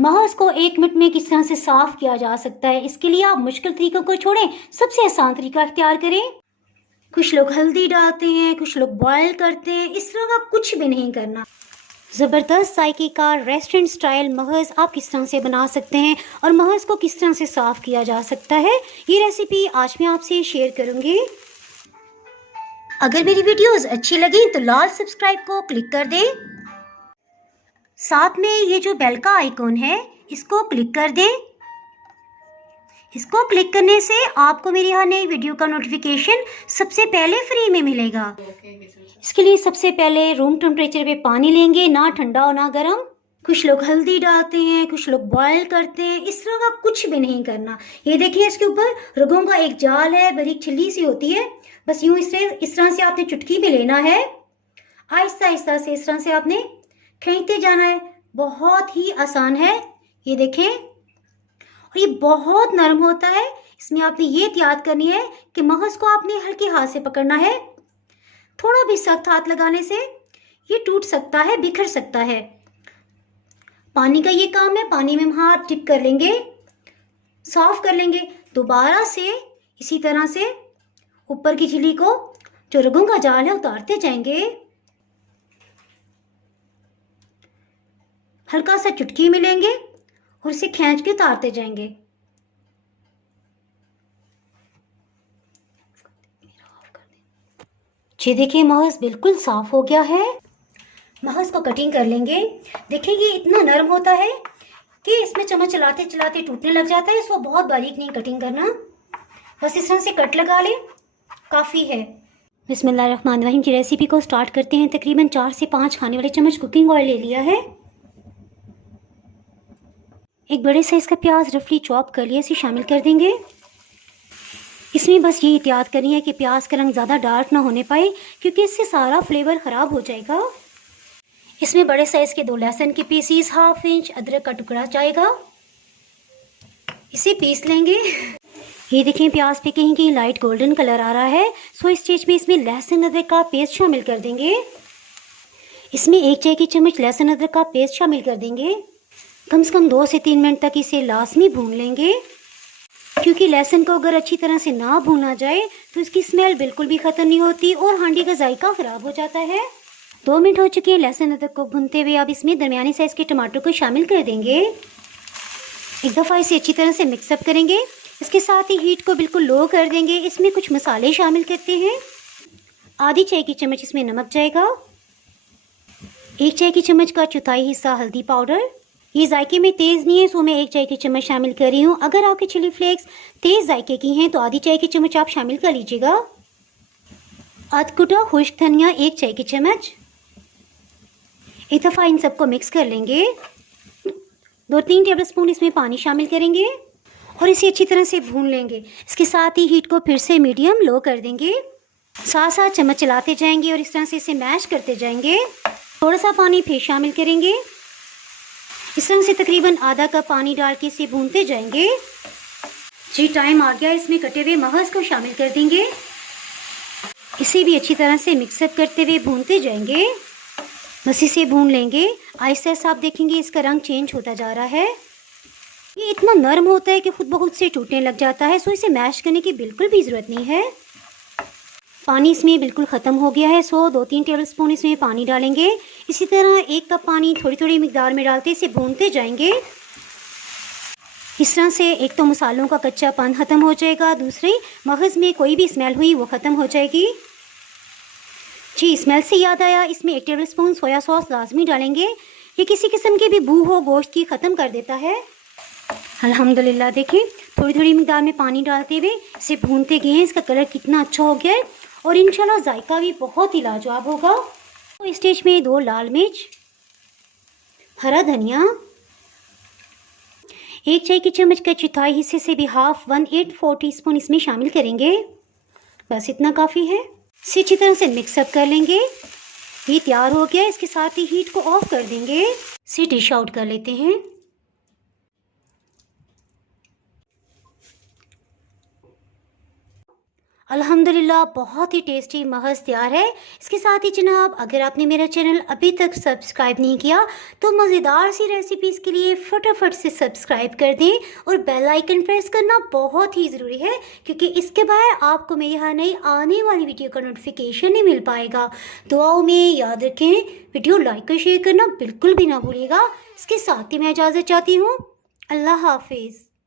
महज को 1 मिनट में किस तरह से साफ किया जा सकता है, इसके लिए आप मुश्किल तरीकों को छोड़ें, सबसे आसान तरीका इख्तियार करें। कुछ लोग हल्दी डालते हैं, कुछ लोग बॉयल करते हैं, इस तरह का कुछ भी नहीं करना। ज़बरदस्त जायके का रेस्टोरेंट स्टाइल महज आप किस तरह से बना सकते हैं और महज को किस तरह से साफ़ किया जा सकता है, ये रेसिपी आज मैं आपसे शेयर करूँगी। अगर मेरी वीडियोस अच्छी लगी तो लाल सब्सक्राइब को क्लिक कर दें। साथ में ये जो बेल का आइकॉन है इसको क्लिक कर दें। इसको क्लिक करने से आपको मेरी हर नई वीडियो का नोटिफिकेशन सबसे पहले फ्री में मिलेगा। इसके लिए सबसे पहले रूम टेम्परेचर पे पानी लेंगे, ना ठंडा और ना गर्म। कुछ लोग हल्दी डालते हैं, कुछ लोग बॉयल करते हैं, इस तरह का कुछ भी नहीं करना। ये देखिए इसके ऊपर रगों का एक जाल है, बारीक छिल्ली सी होती है। बस यूं इस तरह से आपने चुटकी में लेना है, आहिस्ता आहिस्ता से इस तरह से आपने खींचते जाना है। बहुत ही आसान है, ये देखें। और ये बहुत नरम होता है। इसमें आपने ये एहतियात करनी है कि महज को आपने हल्के हाथ से पकड़ना है। थोड़ा भी सख्त हाथ लगाने से ये टूट सकता है, बिखर सकता है। पानी का ये काम है, पानी में हम हाथ डिप कर लेंगे, साफ कर लेंगे। दोबारा से इसी तरह से ऊपर की झिल्ली को, जो रगों का जाल है, उतारते जाएंगे। हल्का सा चुटकी में लेंगे और इसे खींच के उतारते जाएंगे। ये देखिए महज बिल्कुल साफ हो गया है। महज को कटिंग कर लेंगे। देखिए ये इतना नरम होता है कि इसमें चम्मच चलाते चलाते टूटने लग जाता है। इसको बहुत बारीक नहीं कटिंग करना, बस इस तरह से कट लगा लें, काफ़ी है। बिस्मिल्लाहिर्रहमानिर्रहीम की रेसिपी को स्टार्ट करते हैं। तकरीबन 4 से 5 खाने वाले चम्मच कुकिंग ऑयल ले लिया है। एक बड़े साइज़ का प्याज रफली चॉप कर लिया, इसे शामिल कर देंगे। इसमें बस ये एहतियात करनी है कि प्याज का रंग ज़्यादा डार्क ना होने पाए, क्योंकि इससे सारा फ्लेवर ख़राब हो जाएगा। इसमें बड़े साइज़ के 2 लहसुन के पीसीस, 1/2 इंच अदरक का टुकड़ा जाएगा, इसे पीस लेंगे। ये देखें प्याज पे कहीं कहीं लाइट गोल्डन कलर आ रहा है। सो इस स्टेज में इसमें लहसुन अदरक का पेस्ट शामिल कर देंगे। इसमें 1 चाय की चम्मच लहसुन अदरक का पेस्ट शामिल कर देंगे। कम से कम 2 से 3 मिनट तक इसे लाजमी भून लेंगे, क्योंकि लहसुन को अगर अच्छी तरह से ना भूना जाए तो इसकी स्मेल बिल्कुल भी ख़त्म नहीं होती और हांडी का जायका ख़राब हो जाता है। 2 मिनट हो चुके हैं लहसुन अदरक को भूनते हुए। अब इसमें दरमियानी साइज़ के टमाटर को शामिल कर देंगे। एक दफ़ा इसे अच्छी तरह से मिक्सअप करेंगे। इसके साथ ही हीट को बिल्कुल लो कर देंगे। इसमें कुछ मसाले शामिल करते हैं। आधी चाय की चम्मच इसमें नमक जाएगा, 1 चाय की चम्मच का चौथाई हिस्सा हल्दी पाउडर। ये जायके में तेज़ नहीं है, सो मैं 1 चाय की चम्मच शामिल कर रही हूँ। अगर आपके चिली फ्लेक्स तेज़ जायके की हैं तो आधी चाय की चम्मच आप शामिल कर लीजिएगा। अधकुटा खुश्क धनिया 1 चाय की चम्मच। एक दफ़ा इन सबको मिक्स कर लेंगे। 2-3 टेबल स्पून इसमें पानी शामिल करेंगे और इसे अच्छी तरह से भून लेंगे। इसके साथ ही हीट को फिर से मीडियम लो कर देंगे। साथ साथ चम्मच चलाते जाएंगे और इस तरह से इसे मैश करते जाएंगे। थोड़ा सा पानी फिर शामिल करेंगे। इस तरह से तकरीबन आधा कप पानी डाल के इसे भूनते जाएंगे। जी टाइम आ गया, इसमें कटे हुए महज को शामिल कर देंगे। इसे भी अच्छी तरह से मिक्सअप करते हुए भूनते जाएंगे। बस इसे भून लेंगे। आहिस्ता आहिस्ता आप देखेंगे इसका रंग चेंज होता जा रहा है। ये इतना नरम होता है कि खुद ब खुद से टूटने लग जाता है, सो इसे मैश करने की बिल्कुल भी ज़रूरत नहीं है। पानी इसमें बिल्कुल ख़त्म हो गया है, सो 2-3 टेबल स्पून इसमें पानी डालेंगे। इसी तरह 1 कप पानी थोड़ी थोड़ी मिकदार में डालते इसे भूनते जाएंगे। इस तरह से एक तो मसालों का कच्चापन ख़त्म हो जाएगा, दूसरी महज में कोई भी स्मेल हुई वो ख़त्म हो जाएगी। जी स्मेल से याद आया, इसमें 1 टेबल स्पून सोया सॉस लाजमी डालेंगे। ये किसी किस्म की भी बू हो गोश्त की ख़त्म कर देता है। अल्हम्दुलिल्लाह देखिए थोड़ी थोड़ी मिकदार में पानी डालते हुए इसे भूनते गए हैं। इसका कलर कितना अच्छा हो गया है और इंशाल्लाह जायका भी बहुत ही लाजवाब होगा। तो इस स्टेज में 2 लाल मिर्च, हरा धनिया, 1 चाय की चम्मच का चौथाई हिस्से से भी 1/4 टीस्पून इसमें शामिल करेंगे। बस इतना काफ़ी है। इसे अच्छी तरह से मिक्सअप कर लेंगे। ये तैयार हो गया। इसके साथ ही हीट को ऑफ कर देंगे। इसे डिश आउट कर लेते हैं। अल्हम्दुलिल्लाह बहुत ही टेस्टी महज़ तैयार है। इसके साथ ही जनाब, अगर आपने मेरा चैनल अभी तक सब्सक्राइब नहीं किया तो मज़ेदार सी रेसिपीज़ के लिए फटाफट से सब्सक्राइब कर दें और बेल आइकन प्रेस करना बहुत ही ज़रूरी है, क्योंकि इसके बगैर आपको मेरी हर नई आने वाली वीडियो का नोटिफिकेशन नहीं मिल पाएगा। दुआओं में याद रखें, वीडियो लाइक और शेयर करना बिल्कुल भी ना भूलिएगा। इसके साथ ही मैं इजाज़त चाहती हूँ। अल्लाह हाफिज़।